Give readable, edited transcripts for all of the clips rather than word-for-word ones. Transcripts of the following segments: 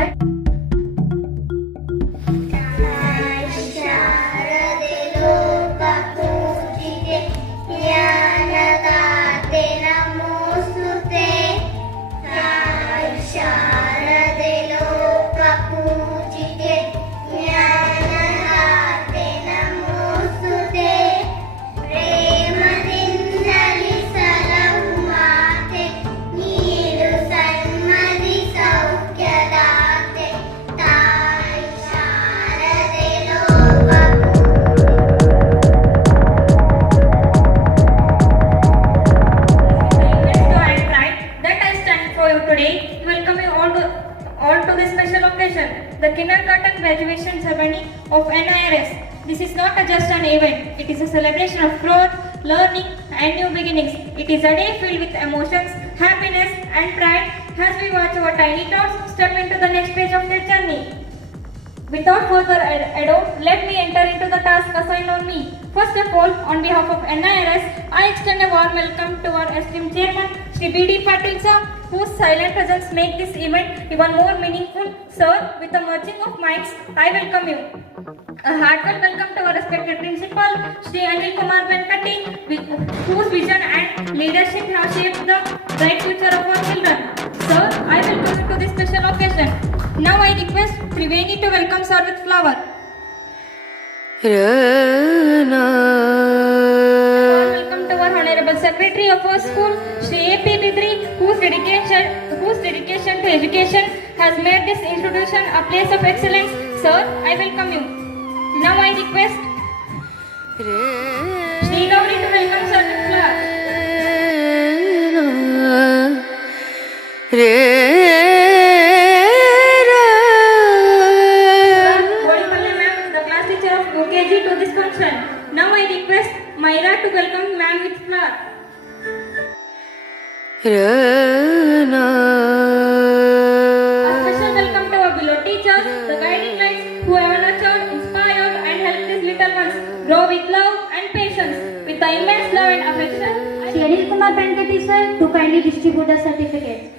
But today, welcome you all to this special occasion, the kindergarten graduation ceremony of NIRS. This is not just an event, it is a celebration of growth, learning and new beginnings. It is a day filled with emotions, happiness and pride as we watch our tiny tots step into the next page of their journey. Without further ado, let me enter into the task assigned on me. First of all, on behalf of NIRS, I extend a warm welcome to our esteemed chairman, Shri B.D. Patil sir, whose silent presence make this event even more meaningful. Sir, with the merging of minds, I welcome you. A heartfelt welcome to our respected principal, Shri Anil Kumar Venkati, whose vision and leadership have shaped the bright future of our children. Sir, I welcome you to this special occasion. Now I request Triveni to welcome sir with flower. Welcome to our Honorable Secretary of our school, Shri A.P. Bidri, whose dedication to education has made this institution a place of excellence. Sir, I welcome you. Now I request Shri Gauri to welcome sir with flower. To this function. Now I request Myra to welcome ma'am with flower. A special welcome to our beloved teachers, the guiding lights who have nurtured, inspired and helped these little ones grow with love and patience. With the immense love and affection, Shri Anil Kumar Venkati sir to kindly distribute the certificates.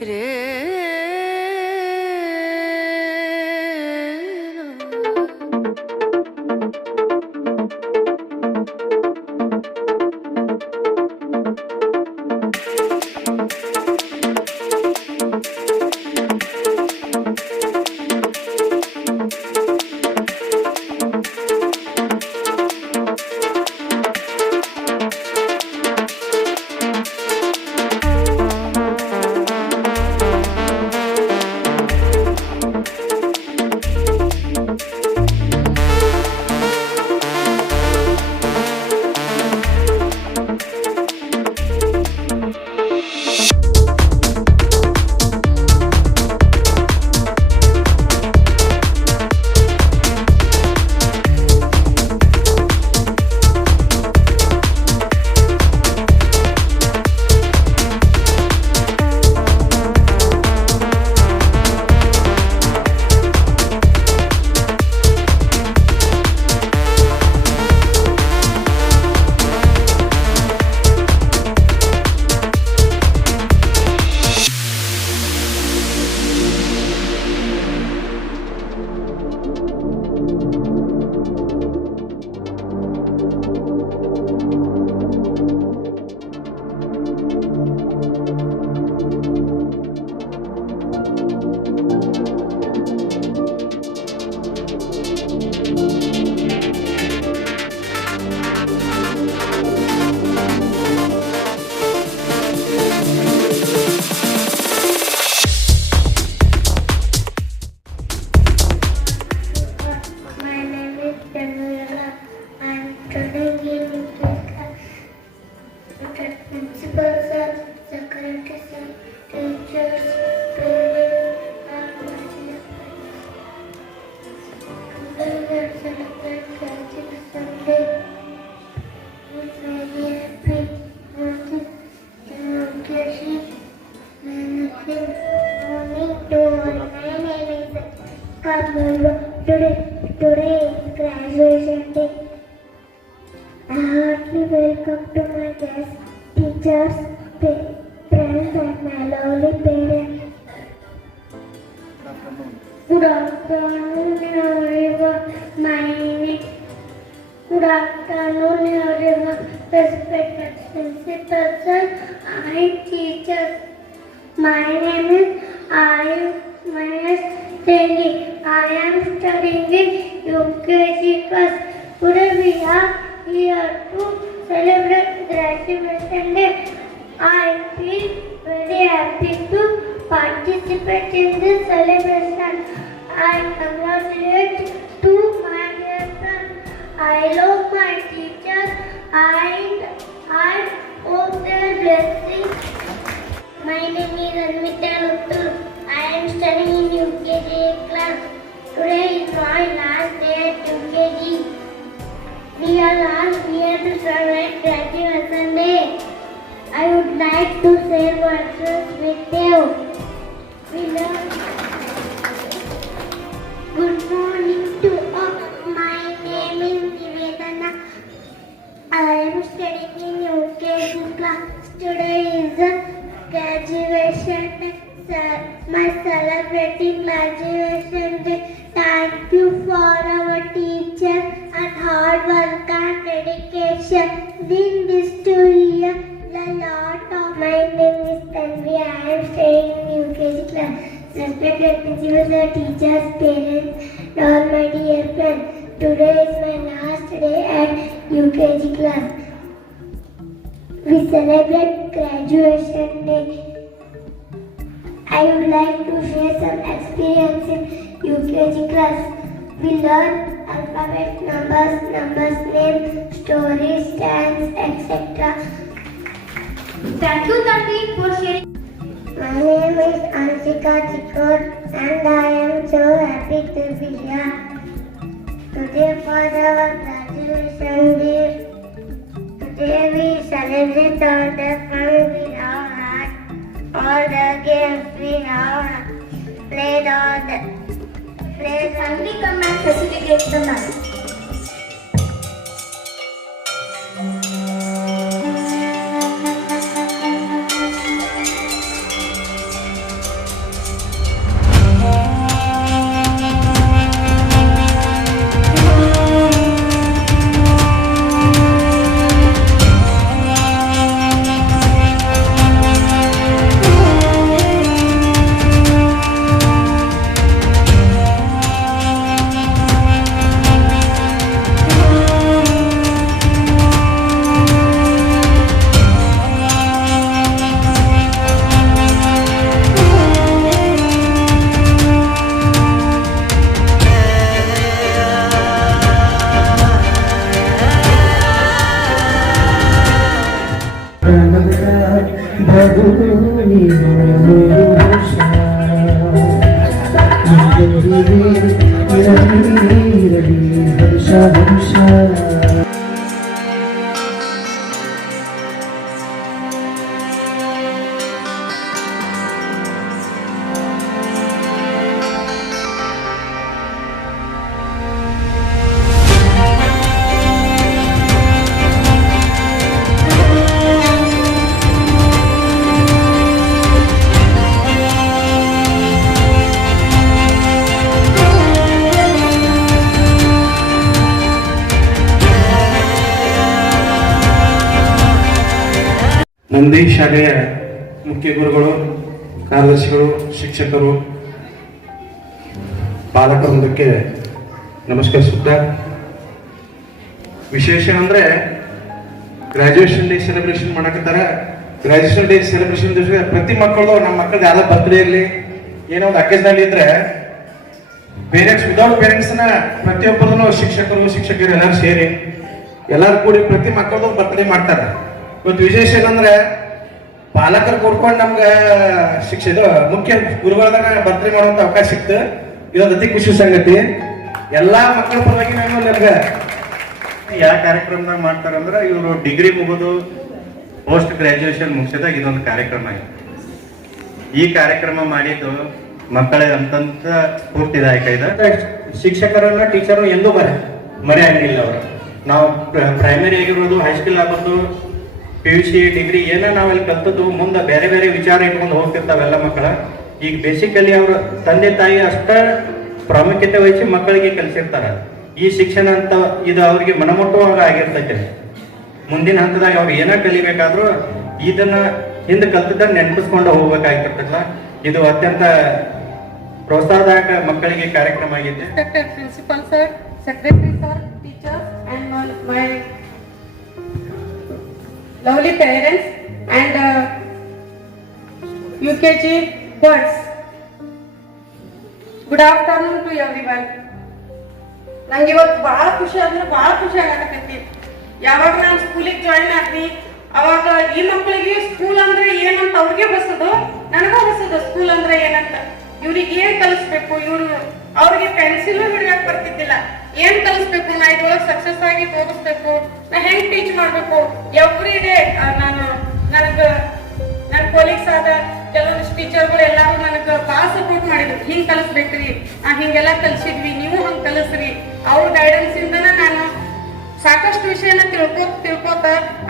Today is graduation day. I heartily welcome to my guests, teachers, friends and my lovely parents. Good afternoon, everyone. My name. Good afternoon, everyone. Respected principals, I teachers. My name is Ayush Teli. I am studying in UKG class. Today we are here to celebrate graduation day. I feel very happy to participate in this celebration. I congratulate to my dear friends. I love my teachers and I hope their blessings. My name is Anmita Ruttur. I am studying in UKG class. Today is my last day at UKG. We are all here to celebrate graduation day. I would like to share words with you. We learn. Good morning to all. My name is Nivedana. I am studying in UKG class. Today is a graduation day. My celebrating graduation day. Thank you for our teachers and hard work and dedication. In this 2 years, a lot of. My name is Tanvi. I am staying in UKG class. Respected principals, teachers, parents, and all my dear friends. Today is my last day at UKG class. We celebrate graduation day. I would like to share some experience in UKG class. We learn alphabet, numbers, name, stories, dance, etc. Thank you, Tanvi, for sharing. My name is Anshika Chikor and I am so happy to be here. Today for our graduation day. Today we celebrate all the fun we have had, all the games we have played, all the plays. Tanvi, come and facilitate the math. Nandi ಶಾಲೆಯ ಮುಖ್ಯ ಗುರುಗಳು, ಕಾರ್ಯದರ್ಶಿಗಳು, ಶಿಕ್ಷಕರು, ಪಾಲಕ ವೃಂದಕ್ಕೆ ನಮಸ್ಕರಿಸುತ್ತಾ, ವಿಶೇಷ ಅಂದ್ರೆ graduation day celebration ಮಾಡಕತ್ತಾರ. ಗ್ರಾಜುಯೇಷನ್ ಡೇ ಸೆಲೆಬ್ರೇಷನ್ ದಿವಸ ಪ್ರತಿ ಮಕ್ಕಳು, ನಮ್ಮ ಮಕ್ಕಳದ್ದು ಯಾವ್ದೋ ಬರ್ತ್ಡೇ ಇರಲಿ, ಏನೋ ಒಂದು ಅಕೇಜನಲ್ಲಿ ಇದ್ರೆ ಪೇರೆಂಟ್ಸ್ ವಿದೌಟ್ ಪೇರೆಂಟ್ಸ್ನ ಪ್ರತಿಯೊಬ್ಬರನ್ನು ಶಿಕ್ಷಕರು ಎಲ್ಲರೂ ಸೇರಿ ಎಲ್ಲರೂ ಕೂಡಿ ಪ್ರತಿ ಮಕ್ಕಳದು ಬರ್ತ್ಡೇ ಮಾಡ್ತಾರೆ. ಇವತ್ತು ವಿಶೇಷ ಏನಂದ್ರೆ ಪಾಲಕರು ಕೂಡ್ಕೊಂಡು ನಮ್ಗೆ ಇದು ಮುಖ್ಯ ಗುರುಗಳದಾಗ ಬರ್ತ್ಡೇ ಮಾಡುವಂತ ಅವಕಾಶ ಸಿಕ್ತು. ಇದೊಂದು ಅತಿ ಖುಷಿ ಸಂಗತಿ. ಎಲ್ಲಾ ಮಕ್ಕಳ ಪರವಾಗಿ ನಾನು ನಮ್ಗೆ ಯಾವ ಕಾರ್ಯಕ್ರಮದಾಗ ಮಾಡ್ತಾರಂದ್ರೆ ಇವರು ಡಿಗ್ರಿ ಮುಗಿದು ಪೋಸ್ಟ್ ಗ್ರಾಜುಯೇಷನ್ ಮುಗಿಸಿದಾಗ ಇದೊಂದು ಕಾರ್ಯಕ್ರಮ ಇದೆ. ಈ ಕಾರ್ಯಕ್ರಮ ಮಾಡಿದ್ದು ಮಕ್ಕಳ ಅಂತಂತ ಸ್ಫೂರ್ತಿದಾಯಕ ಇದೆ. ಶಿಕ್ಷಕರನ್ನ ಟೀಚರು ಎಂದೂ ಮರೆ ಆಗಿಲ್ಲ ಅವರು. ನಾವು ಪ್ರೈಮರಿ ಆಗಿರ್ಬೋದು, ಹೈಸ್ಕೂಲ್ ಆಗ್ಬೋದು, PUC ಡಿಗ್ರಿ ಏನ ನಾವೆಲ್ಲಿ ಕಲ್ತದ್ದು ಮುಂದೆ ಬೇರೆ ಬೇರೆ ವಿಚಾರ ಇಟ್ಕೊಂಡು ಹೋಗ್ತಿರ್ತಾವೆಲ್ಲ ಮಕ್ಕಳ. ಈಗ ಬೇಸಿಕಲಿ ಅವ್ರ ತಂದೆ ತಾಯಿ ಅಷ್ಟ ಪ್ರಾಮುಖ್ಯತೆ ವಹಿಸಿ ಮಕ್ಕಳಿಗೆ ಕಲಿಸಿರ್ತಾರ. ಈ ಶಿಕ್ಷಣ ಅಂತ ಇದು ಅವ್ರಿಗೆ ಮನಮುಟ್ಟುವಾಗ ಆಗಿರ್ತೈತೆ. ಮುಂದಿನ ಹಂತದಾಗ ಅವ್ರು ಏನ ಕಲಿಬೇಕಾದ್ರೂ ಇದನ್ನ ಹಿಂದೆ ಕಲ್ತಿದ್ದ ನೆನಪಿಸ್ಕೊಂಡು ಹೋಗ್ಬೇಕಾಗಿರ್ತೈತಲ್ಲ. ಇದು ಅತ್ಯಂತ ಪ್ರೋತ್ಸಾಹದಾಯಕ ಮಕ್ಕಳಿಗೆ ಕಾರ್ಯಕ್ರಮ ಆಗಿದೆ. Respected principal sir, secretary sir, teachers, and my lovely parents and UKG birds. Good afternoon to everyone. ನಂಗೆ ಇವತ್ತು ಭಾಳ ಖುಷಿ ಆಗತೈತಿ. ಯಾವಾಗ ನಾನು ಸ್ಕೂಲಿಗೆ ಜಾಯಿನ್ ಆದ್ನಿ ಅವಾಗ ಈ ಮಕ್ಕಳಿಗೆ ಸ್ಕೂಲ್ ಅಂದ್ರೆ ಏನಂತ ಅವ್ರಿಗೆ ಬಸದು, ನನಗೂ ಬಸದು ಸ್ಕೂಲ್ ಅಂದ್ರೆ ಏನಂತ. ಇವ್ರಿಗೆ ಏನ್ ಕಲಿಸ್ಬೇಕು, ಅವ್ರಿಗೆ ಪೆನ್ಸಿಲ್ ಹಿಡಿಯಕ್ ಬರ್ತಿದ್ದಿಲ್ಲ. ಏನ್ ಕಲಿಸ್ಬೇಕು, ನಾ ಇದ್ರೊಳಗೆ ಸಕ್ಸಸ್ ಆಗಿ ತೋರಿಸ್ಬೇಕು, ನಾ ಹೆಂಗ್ ಟೀಚ್ ಮಾಡ್ಬೇಕು. ಎವ್ರಿ ಡೇ ನನ್ನ ಕೊಲೀಗ್ಸ್ ಆದ ಕೆಲವೊಂದಿಷ್ಟು ಟೀಚರ್ಗಳು ಎಲ್ಲಾರು ನನಗೆ ಭಾಳ ಸಪೋರ್ಟ್ ಮಾಡಿದ್ರು. ಹಿಂಗ್ ಕಲಿಸ್ಬೇಕ್ರಿ, ಹಿಂಗೆಲ್ಲ ಕಲಿಸಿದ್ವಿ, ನೀವು ಹಂಗ್ ಕಲಿಸ್ರಿ. ಅವ್ರ ಗೈಡೆನ್ಸ್ ಇಂದನ ನಾನು ಸಾಕಷ್ಟು ವಿಷಯನ ತಿಳ್ಕೋತ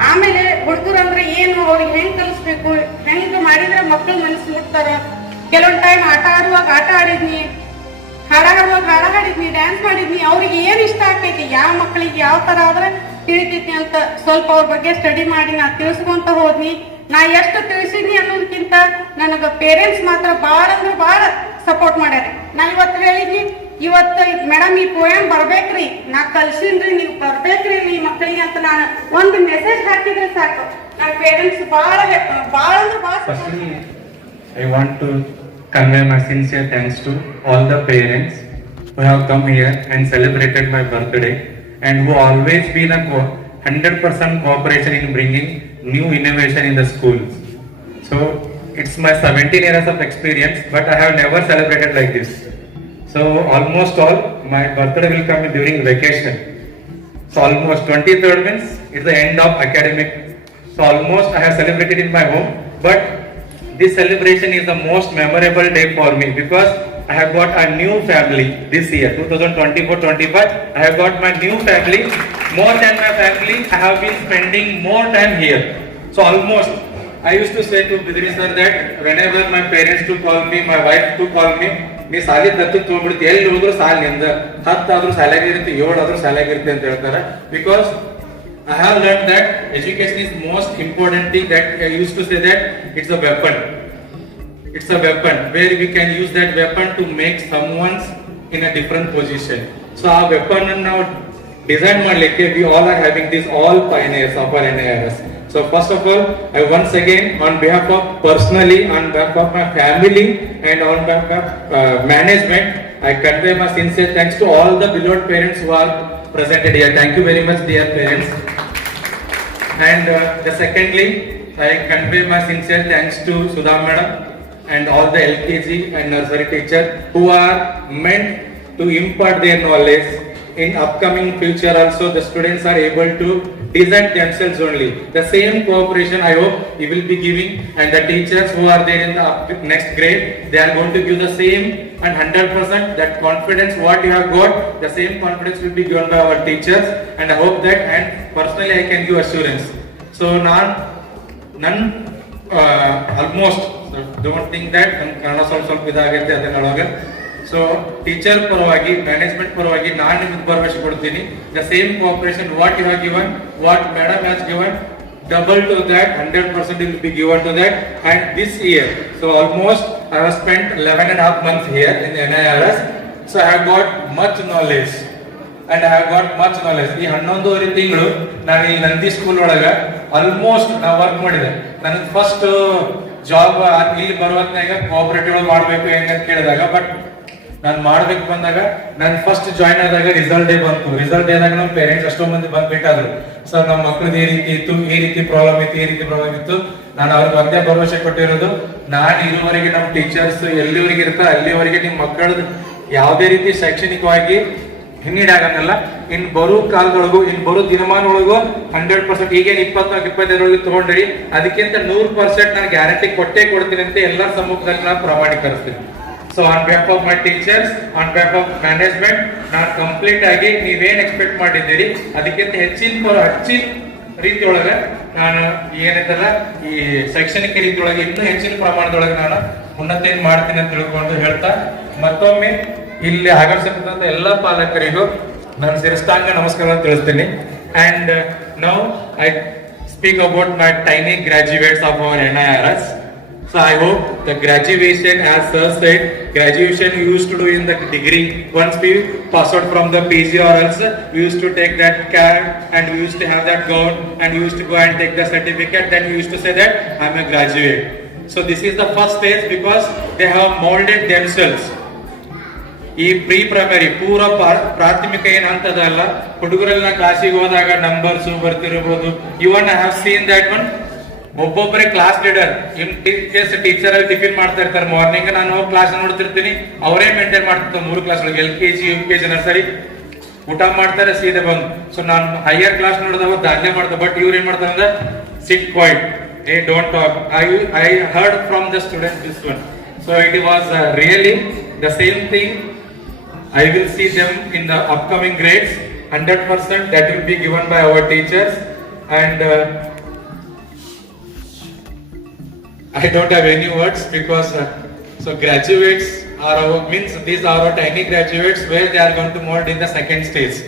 ಆಮೇಲೆ ಹುಡುಗರು ಅಂದ್ರೆ ಏನು, ಅವ್ರಿಗೆ ಹೆಂಗ್ ಕಲಿಸ್ಬೇಕು, ಹೆಂಗ್ ಮಾಡಿದ್ರೆ ಮಕ್ಕಳು ಮನಸ್ಸು ಮುಟ್ತಾರ. ಕೆಲವೊಂದು ಟೈಮ್ ಆಟ ಆಡುವಾಗ ಆಟ ಆಡಿದ್ನಿ, ಹಾಡ ಹಾಡಿದ್ನಿ, ಡ್ಯಾನ್ಸ್ ಮಾಡಿದ್ನಿ. ಅವ್ರಿಗೆ ಏನ್ ಇಷ್ಟ ಆಗ್ತೈತಿ, ಯಾವ ಮಕ್ಕಳಿಗೆ ಯಾವ ತರ ಆದ್ರೆ ತಿಳಿತೈತಿ ಅಂತ ಸ್ವಲ್ಪ ಅವ್ರ ಬಗ್ಗೆ ಸ್ಟಡಿ ಮಾಡಿ ನಾ ತಿಳಿಸ್ಕೊಂತ ಹೋದ್ನಿ. ನಾ ಎಷ್ಟು ತಿಳಿಸಿದ್ನಿ ಅನ್ನೋದಕ್ಕಿಂತ ನನಗ ಪೇರೆಂಟ್ಸ್ ಮಾತ್ರ ಭಾಳ ಅಂದ್ರೆ ಭಾಳ ಸಪೋರ್ಟ್ ಮಾಡ್ಯಾರ. ನಾ ಇವತ್ತು ಹೇಳಿದ್ನಿ, ಇವತ್ತು ಮೇಡಮ್ ಈ ಪೋಯಮ್ ಬರ್ಬೇಕ್ರಿ, ನಾ ಕಲ್ಸಿನ್ರಿ, ನೀವು ಬರ್ಬೇಕ್ರಿ ಈ ಮಕ್ಕಳಿಗೆ ಅಂತ ನಾನು ಒಂದು ಮೆಸೇಜ್ ಹಾಕಿದ್ರೆ ಸಾಕು. ನನ್ನ ಪೇರೆಂಟ್ಸ್ ಭಾಳ ಅಂದ್ರೆ ಭಾಳ I want to convey my sincere thanks to all the parents who have come here and celebrated my birthday and who always been a 100% cooperation in bringing new innovation in the schools. So it's my 17 years of experience, but I have never celebrated like this. So almost all my birthday will come during vacation. So almost 23rd means it's the end of academic. So almost I have celebrated in my home, but this celebration is the most memorable day for me because I have got a new family this year, 2024-25. I have got my new family. More than my family, I have been spending more time here. So almost, I used to say to Bidri sir that whenever my parents to call me, my wife to call me, ನೀ ಸಾಲಿ ತತ್ತು ತೊಗೊಂಡ್ಬಿಡ್ತಿ, ಎಲ್ಲಿ ಹೋದ್ರು ಸಾಲಿನಿಂದ 10 ಆದ್ರೂ ಸಾಲಾಗಿರುತ್ತೆ, 7 ಆದ್ರೂ ಸಾಲಾಗಿರುತ್ತೆ ಅಂತ ಹೇಳ್ತಾರೆ. Because I have learned that education is most important thing. That I used to say that it's a weapon. It's a weapon where we can use that weapon to make someone's in a different position. So our weapon now design ಮಾಡ್ಲಿಕ್ಕೆ we all are having this all pioneers of our NIRS. So first of all, I once again on behalf of personally, on behalf of my family and on behalf of management, I convey my sincere thanks to all the beloved parents who are presented here. Thank you very much, dear parents. And secondly, I convey my sincere thanks to Sudha madam and all the LKG and nursery teachers who are meant to impart their knowledge. In upcoming future also, the students are able to design themselves only. The same cooperation I hope you will be giving, and the teachers who are there in the next grade, they are going to give the same and 100% that confidence what you have got, the same confidence will be given by our teachers, and I hope that, and personally I can give assurance. So none almost don't think that Kannada ಸ್ವಲ್ಪ ಇದಾಗುತ್ತೆ ಅದನ್ನ. So teacher ಪರವಾಗಿ management ಪರವಾಗಿ ನಾನು ನಿಮಗೆ ಭರವಸೆ ಕೊಡ್ತೀನಿ, the same cooperation what you have given, what madam has given, double to that, 100% will be given to that. And this year, so almost I have spent 11.5 months here in the NIRS, so I have got much knowledge. And I have got much knowledge. ಈ 11 ತಿಂಗಳು ನಾನು ಈ Nandi school ಒಳಗ almost ನಾ work ಮಾಡಿದೆ. ನನಗೆ first job ಇಲ್ಲಿ ಬರುವತ್ನಾಗ cooperative ಮಾಡಬೇಕು ಹೆಂಗಂತ ಕೇಳಿದಾಗ, ಬಟ್ ನಾನು ಮಾಡ್ಬೇಕು ಬಂದಾಗ ನಾನು ಫಸ್ಟ್ ಜಾಯ್ನ್ ಆದಾಗ ರಿಸಲ್ಟ್ ಡೇ ಬಂತು. ರಿಸಲ್ಟ್ ಡೇದಾಗ ನಮ್ಮ ಪೇರೆಂಟ್ಸ್ ಎಷ್ಟೋ ಮಂದಿ ಬಂದ್ಬೇಕಾದ್ರು, ಸರ್ ನಮ್ಮ ಮಕ್ಳದ್ದು ಈ ರೀತಿ ಇತ್ತು, ಈ ರೀತಿ ಪ್ರಾಬ್ಲಮ್ ಇತ್ತು. ನಾನು ಅವ್ರಿಗೆ ಒಂದೇ ಭರವಸೆ ಕೊಟ್ಟಿರೋದು, ನಾನು ಇದುವರೆಗೆ ನಮ್ಮ ಟೀಚರ್ಸ್ ಎಲ್ಲಿವರೆಗೆ ಇರ್ತಾರೆ ಅಲ್ಲಿವರೆಗೆ ನಿಮ್ಮ ಮಕ್ಕಳದ್ದು ಯಾವುದೇ ರೀತಿ ಶೈಕ್ಷಣಿಕವಾಗಿ ಹಿನ್ನೀಡಾಗಲ್ಲ. ಇನ್ ಬರೋ ಕಾಲದೊಳಗು, ಇನ್ ಬರೋ ದಿನಮಾನೊಳಗು 100%, ಈಗೇನು 24-25 ತಗೊಂಡ್ರಿ, ಅದಕ್ಕಿಂತ 100% ನಾನು ಗ್ಯಾರಂಟಿ ಕೊಟ್ಟೇ ಕೊಡ್ತೀನಿ ಅಂತ ಎಲ್ಲರ ಸಮ್ಮುಖದಲ್ಲಿ ನಾನು ಪ್ರಮಾಣೀಕರಿಸ್ತೀನಿ. So on behalf of my teachers, on behalf of management, ನಾನು ಕಂಪ್ಲೀಟ್ ಆಗಿ ನೀವೇನ್ ಎಕ್ಸ್ಪೆಕ್ಟ್ ಮಾಡಿದ್ದೀರಿ ಅದಕ್ಕಿಂತ ಹೆಚ್ಚಿನ ರೀತಿಯೊಳಗೆ ನಾನು ಏನೈತಲ್ಲ ಈ ಶೈಕ್ಷಣಿಕ ರೀತಿಯೊಳಗೆ ಇನ್ನೂ ಹೆಚ್ಚಿನ ಪ್ರಮಾಣದೊಳಗೆ ನಾನು ಉನ್ನತಿಯನ್ನು ಮಾಡ್ತೀನಿ ಅಂತ ತಿಳ್ಕೊಂಡು ಹೇಳ್ತಾ, ಮತ್ತೊಮ್ಮೆ ಇಲ್ಲಿ ಆಗಮಿಸಿರ್ತಕ್ಕಂಥ ಎಲ್ಲ ಪಾಲಕರಿಗೂ ನಾನು ಶಿರಸ್ತಾಂಗ ನಮಸ್ಕಾರ ತಿಳಿಸ್ತೀನಿ. And now I speak about my tiny graduates of our NIRS. So I hope the graduation, as sir said, graduation we used to do in the degree. Once we pass out from the PG or else, we used to take that card and we used to have that gown and we used to go and take the certificate. Then we used to say that I'm a graduate. So this is the first stage because they have molded themselves. ಈ pre primary ಪೂರ ಪ್ರಾಥಮಿಕ ಏನ್ ಹಂತದಲ್ಲ, ಹುಡುಗರೆಲ್ಲ ಕ್ಲಾಸಿಗೆ ಹೋದಾಗ numbers ಬರ್ತಿರಬಹುದು. Even I have seen that one. ಒಬ್ಬೊಬ್ಬರೇ class leader. In case teacher ಅಲ್ಲಿ ಟಿಫಿನ್ ಮಾಡ್ತಾ ಇರ್ತಾರೆ ಮಾರ್ನಿಂಗ್, ನಾನು ಹೋಗಿ ಕ್ಲಾಸ್ ನೋಡ್ತಿರ್ತೀನಿ, ಅವರೇ ಮೇಂಟೈನ್ ಮಾಡ್ತಿರ್ತಾರೆ 3 ಕ್ಲಾಸ್ ಒಳಗೆ, LKG UKG ನರ್ಸರಿ ಊಟ ಮಾಡ್ತಾರೆ ಸೀದಾ ಬಂದು. ಸೊ ನಾನು ಹೈಯರ್ ಕ್ಲಾಸ್ ನೋಡಿದವ ದಾಖಲೆ ಮಾಡ್ತಾರೆ, ಬಟ್ ಇವ್ರು ಏನ್ ಮಾಡ್ತಾರೆ ಅಂದ್ರೆ ಸಿಟ್ ಕ್ವೈಟ್, ಏ don't talk. I heard from the student this one. So it was really the same thing. I will see them in the upcoming grades. 100% that will be given by our teachers, and I don't have any words because so graduates are our means these are our tiny graduates where they are going to mold in the second stage.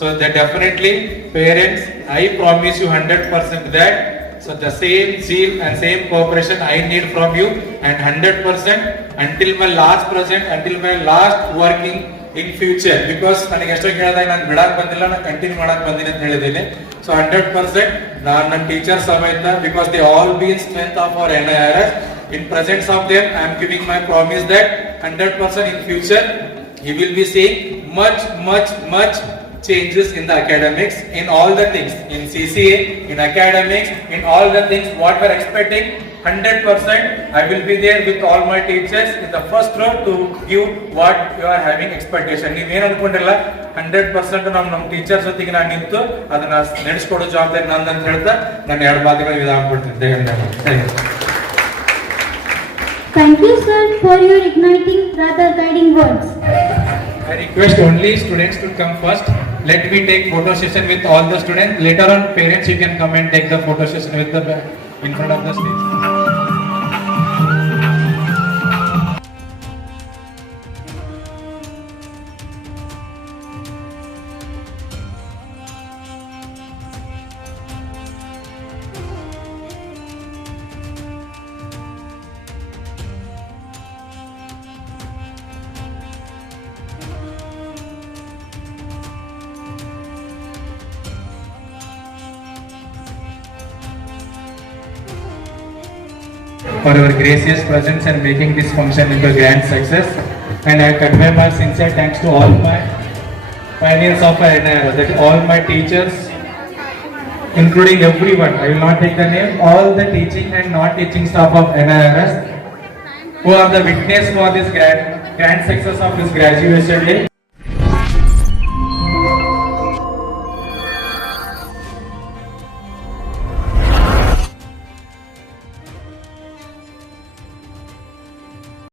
So that definitely parents, I promise you 100% that. So the same zeal and same cooperation I need from you, and 100% until my last present, until my last working in future, because ನನಗೆ ಎಷ್ಟೋ ಕೇಳಿದಾಗ ನಾನು ಬಿಡಾಕ್ ಬಂದಿಲ್ಲ, ನಾನು continue ಮಾಡಕ್ ಬಂದಿನಿ ಅಂತ ಹೇಳಿದ್ದೀನಿ. ಸೊ 100% ನಾನು ನನ್ನ ಟೀಚರ್ ಸಮೇತ, because they all B in strength of our NIRS. In presence of them, I am giving my promise that 100% in future you will be seeing much changes in the academics, in all the things, in CCA, in academics, in all the things what we are expecting. 100% I will be there with all my teachers in the first row to give what you are having expectation. ನೀವು ಏನು ಅನ್ಕೊಂಡಿರಲ್ಲ, 100% ನಮ್ಮ teachers ಜೊತೆಗೆ ನಾನು ನಿಂತು ಅದನ್ನ ನಡೆಸ್ಕೊಡೋ ಜವಾಬ್ದಾರಿ ನಂದು ಅಂತ ಹೇಳ್ತಾ ನಾನು 2 ಮಾತುಗಳು ವಿಧಾನ ಕೊಡ್ತಿದ್ದೆ. Thank you, sir, for your igniting, rather guiding words. I request only students to come first. Let me take photo session with all the students. Later on, parents, you can come and take the photo session with the in front of the stage. For your gracious presence and making this function into a grand success. And I convey my sincere thanks to all my pioneers of NIRS, that all my teachers, including everyone, I will not take the name, all the teaching and non-teaching staff of NIRS who are the witness for this grand success of this graduation day.